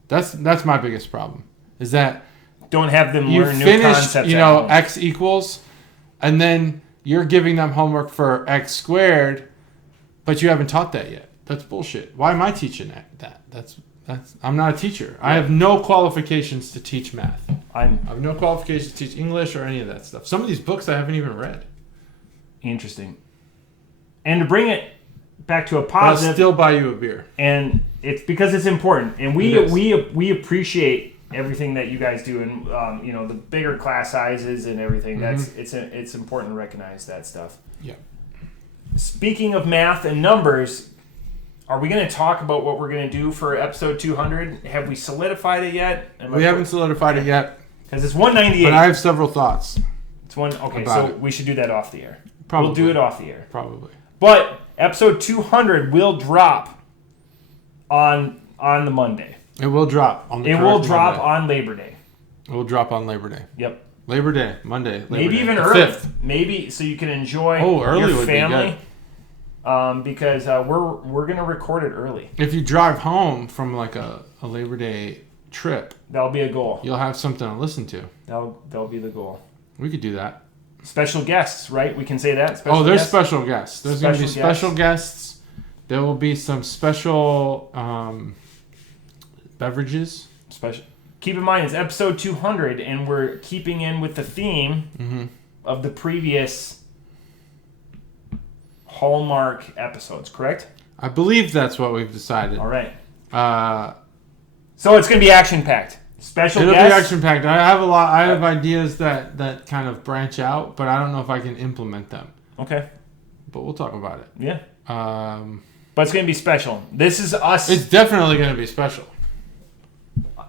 That's my biggest problem. Is that don't have them learn new concepts. X equals, and then you're giving them homework for X squared, but you haven't taught that yet. That's bullshit. Why am I teaching that? I'm not a teacher. I have no qualifications to teach math. I have no qualifications to teach English or any of that stuff. Some of these books I haven't even read. Interesting. And to bring it back to a positive, I'll still buy you a beer. And it's because it's important, and we appreciate everything that you guys do, and the bigger class sizes and everything. It's important to recognize that stuff. Yeah. Speaking of math and numbers. Are we going to talk about what we're going to do for episode 200? Have we solidified it yet? We haven't solidified it yet. Because it's 198. But I have several thoughts. We should do that off the air. Probably. We'll do it off the air. Probably. But episode 200 will drop on the Monday. It will drop on the It will drop on Labor Day. It will drop on Labor Day. Yep. Labor Day, Monday. Maybe even the early. 5th. Maybe so you can enjoy early your would family. Be good. Because we're gonna record it early. If you drive home from like a Labor Day trip, that'll be a goal. You'll have something to listen to. That'll be the goal. We could do that. Special guests, right? We can say that. There's special guests. There's going to be special guests. There will be some special beverages. Special. Keep in mind, it's episode 200, and we're keeping in with the theme of the previous Hallmark episodes, correct? I believe that's what we've decided. All right. So it's going to be action-packed. It'll be action-packed. I have ideas that kind of branch out, but I don't know if I can implement them. Okay. But we'll talk about it. Yeah. But it's going to be special. This is us. It's definitely going to be special.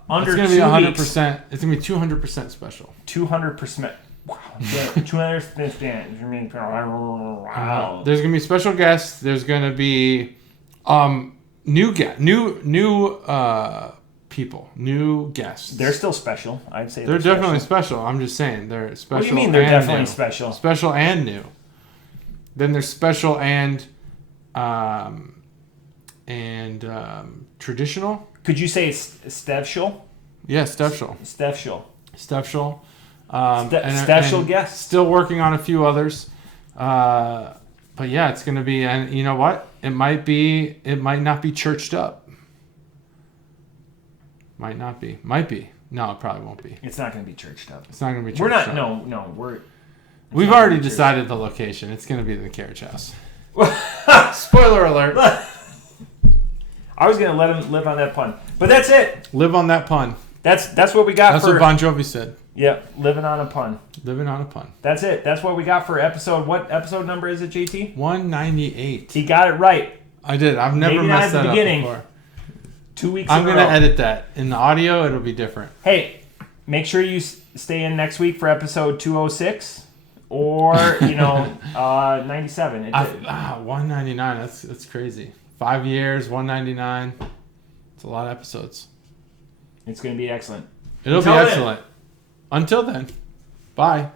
Under it's going to be 100%. It's going to be 200% special. 200%. Wow. 200%. Wow. There's going to be special guests. There's going to be new people, new guests. They're still special. I'd say they're definitely special. I'm just saying they're special. What do you mean they're definitely new. special? Special and new. Then there's special and traditional. Could you say Stevshul? Yeah, Stevshul. Stevshul guests. Still working on a few others. But yeah, it's going to be, and you know what? It might not be churched up. Might not be. Might be. No, it probably won't be. It's not going to be churched up. It's not going to be churched We're not. up. No. We've already decided the location. It's going to be the carriage house. Spoiler alert. I was going to let him live on that pun. But that's it. Live on that pun. That's what we got That's what Bon Jovi said. Yeah, living on a pun. Living on a pun. That's it. That's what we got for episode. What episode number is it, JT? 198. He got it right. I did. I've never Maybe messed not at that the up beginning. before. 2 weeks I'm in a going to row. edit that. In the audio, it'll be different. Hey, make sure you stay in next week for episode 206 or, 97. 199. That's crazy. 5 years, 199. It's a lot of episodes. It's going to be excellent. It'll be excellent. Until then, bye.